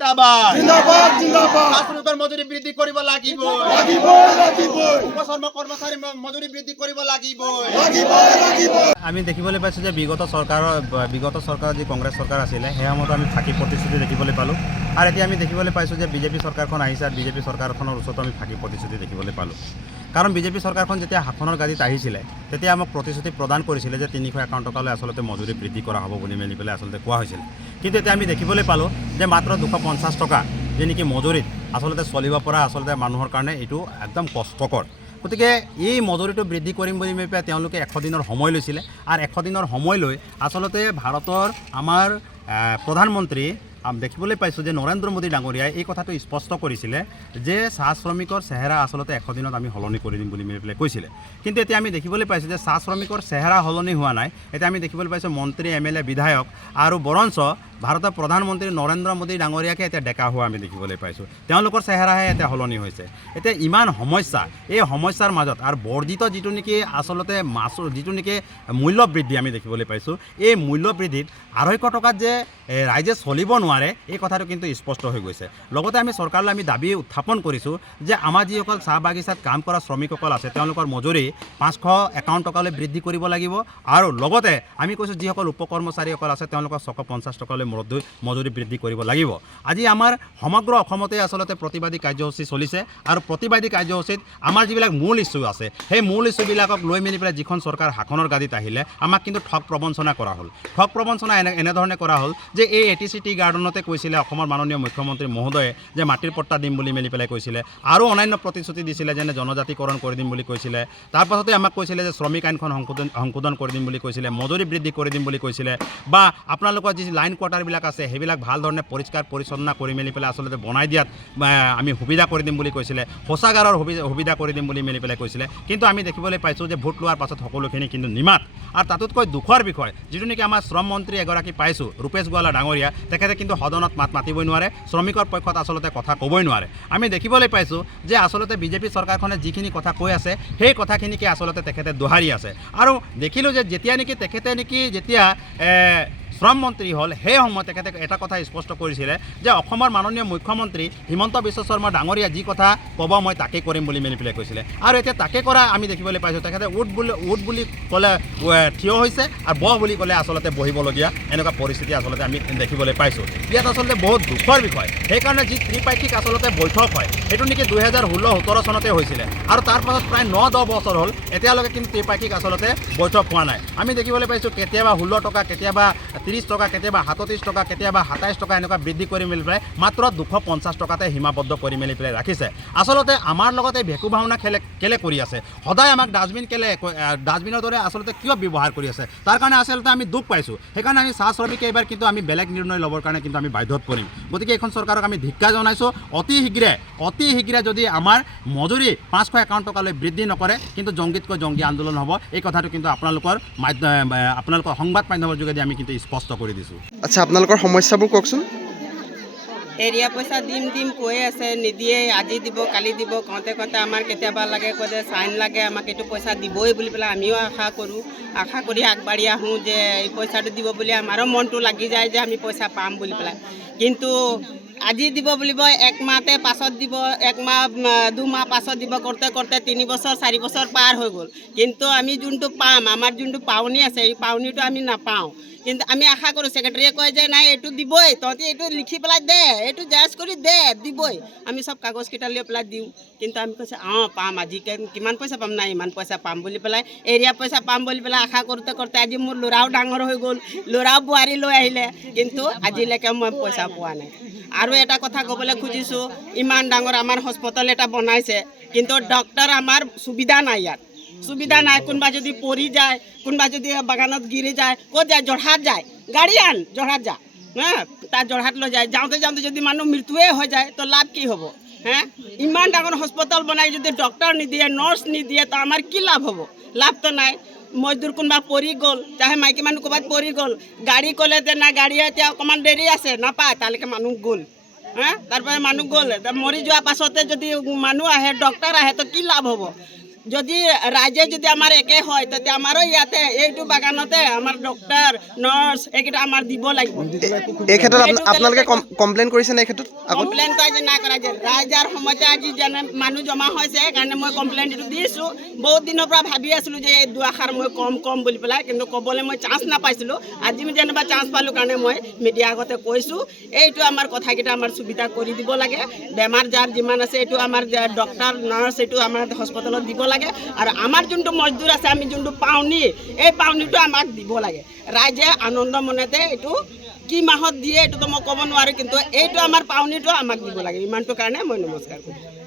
জিন্দাবাদ জিন্দাবাদ জিন্দাবাদ শ্ৰমিকৰ মজুৰি বৃদ্ধি কৰিব লাগিব উপশ্ৰম কৰ্মচাৰী মজুৰি বৃদ্ধি কৰিব লাগিব আমি দেখিবলৈ পাইছোঁ যে বিগত চৰকাৰ যি কংগ্ৰেছ চৰকাৰ আছিলে সেই সময়তো আমি ফাঁকি প্ৰতিশ্ৰুতি দেখিবলৈ পালোঁ আৰু এতিয়া আমি দেখিবলৈ পাইছোঁ যে বিজেপি চৰকাৰখন আহিছে আৰু বিজেপি চৰকাৰখনৰ ওচৰতো আমি ফাঁকি প্ৰতিশ্ৰুতি দেখিবলৈ পালোঁ কাৰণ বিজেপি চৰকাৰখন যেতিয়া শাসনৰ গাদীত আহিছিলে তেতিয়া আমাক প্ৰতিশ্ৰুতি প্ৰদান কৰিছিলে যে 351 টকালৈ আচলতে মজুৰি বৃদ্ধি কৰা হ'ব বুলি মেলি পেলাই আচলতে কোৱা হৈছিল কিন্তু এতিয়া আমি দেখিবলৈ পালোঁ যে মাত্ৰ 250 টকা যে নেকি মজুৰিত আচলতে চলিব পৰা আচলতে মানুহৰ কাৰণে এইটো একদম কষ্টকৰ গতিকে এই মজুৰিটো বৃদ্ধি কৰিম বুলি পেলাই তেওঁলোকে 100 দিনৰ সময় লৈছিলে আৰু 100 দিনৰ সময় লৈ আচলতে ভাৰতৰ আমাৰ প্ৰধানমন্ত্ৰী দেখিবলৈ পাইছোঁ যে নৰেন্দ্ৰ মোদী ডাঙৰীয়াই এই কথাটো স্পষ্ট কৰিছিলে যে চাহ শ্ৰমিকৰ চেহেৰা আচলতে 100 দিনত আমি সলনি কৰি দিম বুলি মেলি পেলাই কৈছিলে কিন্তু এতিয়া আমি দেখিবলৈ পাইছোঁ যে চাহ শ্ৰমিকৰ চেহেৰা সলনি হোৱা নাই এতিয়া আমি দেখিবলৈ পাইছোঁ মন্ত্ৰী MLA বিধায়ক আৰু বৰঞ্চ ভাৰতৰ প্ৰধানমন্ত্ৰী নৰেন্দ্ৰ মোদী ডাঙৰীয়াকে এতিয়া ডেকা হোৱা আমি দেখিবলৈ পাইছোঁ তেওঁলোকৰ চেহেৰাহে এতিয়া সলনি হৈছে এতিয়া ইমান সমস্যা এই সমস্যাৰ মাজত আৰু বৰ্ধিত যিটো নেকি আচলতে মাছৰ যিটো নেকি মূল্য বৃদ্ধি আমি দেখিবলৈ পাইছোঁ এই মূল্য বৃদ্ধিত 250 টকাত যে ৰাইজে চলিব নোৱাৰে এই কথাটো কিন্তু স্পষ্ট হৈ গৈছে লগতে আমি চৰকাৰলৈ আমি দাবী উত্থাপন কৰিছোঁ যে আমাৰ যিসকল চাহ বাগিচাত কাম কৰা শ্ৰমিকসকল আছে তেওঁলোকৰ মজুৰি 551 টকালৈ বৃদ্ধি কৰিব লাগিব আৰু লগতে আমি কৈছোঁ যিসকল উপকৰ্মচাৰীসকল আছে তেওঁলোকৰ 150 টকালৈ মজুৰি বৃদ্ধি কৰিব লাগিব আজি আমাৰ সমগ্ৰ অসমতে আচলতে প্ৰতিবাদী কাৰ্যসূচী চলিছে আৰু প্ৰতিবাদী কাৰ্যসূচীত আমাৰ যিবিলাক মূল ইস্যু আছে সেই মূল ইস্যুবিলাকক লৈ মেলি পেলাই যিখন চৰকাৰ শাসনৰ গাদীত আহিলে আমাক কিন্তু ঠগ প্ৰবঞ্চনা কৰা হ'ল ঠগ প্ৰবঞ্চনা এনেধৰণে কৰা হ'ল যে এই ATCT গাৰ্ডেনতে কৈছিলে অসমৰ মাননীয় মুখ্যমন্ত্ৰী মহোদয়ে যে মাটিৰ পট্টা দিম বুলি মেলি পেলাই কৈছিলে আৰু অন্যান্য প্ৰতিশ্ৰুতি দিছিলে যেনে জনজাতিকৰণ কৰি দিম বুলি কৈছিলে তাৰপাছতে আমাক কৈছিলে যে শ্ৰমিক আইনখন সংশোধন কৰি দিম বুলি কৈছিলে মজুৰি বৃদ্ধি কৰি দিম বুলি কৈছিলে বা আপোনালোকৰ যি লাইন কোৱাৰ্টাৰবিলাক আছে সেইবিলাক ভাল ধৰণে পৰিষ্কাৰ পৰিচ্ছন্ন কৰি মেলি পেলাই আচলতে বনাই দিয়াত আমি সুবিধা কৰি দিম বুলি কৈছিলে শৌচাগাৰৰ সুবিধা কৰি দিম বুলি মেলি পেলাই কৈছিলে কিন্তু আমি দেখিবলৈ পাইছোঁ যে ভোট লোৱাৰ পাছত সকলোখিনি কিন্তু নিমাত আৰু তাতোতকৈ দুখৰ বিষয় যিটো নেকি আমাৰ শ্ৰম মন্ত্ৰী এগৰাকী পাইছোঁ ৰূপেশ গোৱালা ডাঙৰীয়া তেখেতে কিন্তু সদনত মাতিবই নোৱাৰে শ্ৰমিকৰ পক্ষত আচলতে কথা ক'বই নোৱাৰে আমি দেখিবলৈ পাইছোঁ যে আচলতে বিজেপি চৰকাৰখনে যিখিনি কথা কৈ আছে সেই কথাখিনিকে আচলতে তেখেতে দোহাৰি আছে আৰু দেখিলোঁ যে যেতিয়া শ্ৰম মন্ত্ৰী হ'ল সেই সময়ত তেখেতে এটা কথা স্পষ্ট কৰিছিলে যে অসমৰ মাননীয় মুখ্যমন্ত্ৰী হিমন্ত বিশ্ব শৰ্মা ডাঙৰীয়া যি কথা ক'ব মই তাকে কৰিম বুলি মেলি পেলাই কৈছিলে আৰু এতিয়া তাকে কৰা আমি দেখিবলৈ পাইছোঁ তেখেতে উঠ বুলি ক'লে থিয় হৈছে আৰু বহ বুলি ক'লে আচলতে বহিবলগীয়া এনেকুৱা পৰিস্থিতি আচলতে আমি দেখিবলৈ পাইছোঁ ইয়াত আচলতে বহুত দুখৰ বিষয় সেইকাৰণে যি ত্ৰিপাক্ষিক আচলতে বৈঠক হয় সেইটো নেকি 2016-17 চনতে হৈছিলে আৰু তাৰ পাছত প্ৰায় 9-10 বছৰ হ'ল এতিয়ালৈকে কিন্তু ত্ৰিপাক্ষিক আচলতে বৈঠক হোৱা নাই আমি দেখিবলৈ পাইছোঁ কেতিয়াবা 16 টকা কেতিয়াবা 30 টকা কেতিয়াবা 37 টকা কেতিয়াবা 27 টকা এনেকুৱা বৃদ্ধি কৰি মেলি পেলাই মাত্ৰ 250 টকাতে সীমাবদ্ধ কৰি মেলি পেলাই ৰাখিছে আচলতে আমাৰ লগতে ভেকু ভাওনা কেলে কৰি আছে সদায় আমাক ডাষ্টবিনৰ দৰে আচলতে কিয় ব্যৱহাৰ কৰি আছে তাৰ কাৰণে আচলতে আমি দুখ পাইছোঁ সেইকাৰণে আমি চাহ শ্ৰমিকে এইবাৰ কিন্তু আমি বেলেগ নিৰ্ণয় ল'বৰ কাৰণে কিন্তু আমি বাধ্যত পৰিম গতিকে এইখন চৰকাৰক আমি ধিক্কাৰ জনাইছোঁ অতি শীঘ্ৰে যদি আমাৰ মজুৰি 551 টকালৈ বৃদ্ধি নকৰে কিন্তু জংগীতকৈ জংগী আন্দোলন হ'ব এই কথাটো কিন্তু আপোনালোকৰ সংবাদ মাধ্যমৰ যোগেদি আমি কিন্তু স্পষ্ট কৰি দিছোঁ আচ্ছা আপোনালোকৰ সমস্যাবোৰ কওকচোন এৰিয়া পইচা দিম কৈ আছে নিদিয়ে আজি দিব কালি দিব কওঁতে আমাৰ কেতিয়াবা লাগে কৈ যে চাইন লাগে আমাক এইটো পইচা দিবই বুলি পেলাই আমিও আশা কৰি আগবাঢ়ি আহোঁ যে এই পইচাটো দিব বুলি আমাৰো মনটো লাগি যায় যে আমি পইচা পাম বুলি পেলাই কিন্তু আজি দিব বুলিব 1 মাহতে পাছত দিব 1 মাহ 2 মাহ পাছত দিব কৰোঁতে 3 বছৰ 4 বছৰ পাৰ হৈ গ'ল কিন্তু আমি যোনটো পাম আমাৰ যোনটো পাওনি আছে এই পাওনিটো আমি নাপাওঁ কিন্তু আমি আশা কৰোঁ ছেক্ৰেটাৰীয়ে কয় যে নাই এইটো দিবই তহঁতি এইটো লিখি পেলাই দে এইটো জাজ কৰি দে দিবই আমি চব কাগজকেইটা লৈ পেলাই দিওঁ কিন্তু আমি কৈছোঁ পাম আজি কিমান পইচা পাম নাই ইমান পইচা পাম বুলি পেলাই এৰিয়া পইচা পাম বুলি পেলাই আশা কৰোঁতে আজি মোৰ ল'ৰাও ডাঙৰ হৈ গ'ল ল'ৰাও বোৱাৰী লৈ আহিলে কিন্তু আজিলৈকে মই পইচা পোৱা নাই আৰু এটা কথা ক'বলৈ খুজিছোঁ ইমান ডাঙৰ আমাৰ হস্পিটেল এটা বনাইছে কিন্তু ডক্টৰ আমাৰ সুবিধা নাই ইয়াত সুবিধা নাই কোনোবা যদি পৰি যায় কোনোবা যদি বাগানত গিৰি যায় ক'ত যায় যোৰহাট যায় গাড়ী আন যোৰহাট যা তাৰ যোৰহাট লৈ যায় যাওঁতে যদি মানুহ মৃত্যুৱে হৈ যায় তো লাভ কি হ'ব ইমান ডাঙৰ হস্পিটেল বনাই যদি ডক্টৰ নিদিয়ে নাৰ্ছ নিদিয়ে তো আমাৰ কি লাভ হ'ব লাভটো নাই মজদুৰ কোনোবা পৰি গ'ল চাহে মাইকী মানুহ ক'ৰবাত পৰি গ'ল গাড়ী ক'লে যে না গাড়ী এতিয়া অকণমান দেৰি আছে নাপায় তালৈকে মানুহ গ'ল তাৰপৰা মানুহ গ'ল মৰি যোৱাৰ পাছতে যদি মানুহ আহে ডক্টৰ আহে তো কি লাভ হ'ব যদি ৰাইজে যদি আমাৰ একে হয় তেতিয়া আমাৰো ইয়াতে এইটো বাগানতে আমাৰ ডক্টৰ নাৰ্ছ এইকেইটা আমাৰ দিব লাগিব। এই ক্ষেত্ৰত আপোনালোকে কমপ্লেইন কৰিছেনে? এই ক্ষেত্ৰত কমপ্লেইনটো আজি নাই কৰা যে ৰাইজাৰ সময়তে আজি যেনে মানুহ জমা হৈছে সেইকাৰণে মই কমপ্লেইনটো দিছোঁ। বহুত দিনৰ পৰা ভাবি আছিলোঁ যে এই দুআষাৰ মই কম বুলি পেলাই, কিন্তু ক'বলৈ মই চান্স নাপাইছিলোঁ। আজি যেনিবা চান্স পালোঁ কাৰণে মই মিডিয়াৰ আগতে কৈছোঁ। এইটো আমাৰ কথাকেইটা আমাৰ সুবিধা কৰি দিব লাগে। বেমাৰ যাৰ যিমান আছে এইটো আমাৰ ডক্টৰ নাৰ্ছ এইটো আমাৰ হস্পিটেলত দিব লাগে। আৰু আমাৰ যোনটো মজদুৰ আছে আমি যোনটো পাওনি এই পাওনিটো আমাক দিব লাগে। ৰাইজে আনন্দ মনেতে এইটো কি মাহত দিয়ে এইটোতো মই ক'ব নোৱাৰোঁ, কিন্তু এইটো আমাৰ পাওনিটো আমাক দিব লাগে। ইমানটো কাৰণে মই নমস্কাৰ কৰোঁ।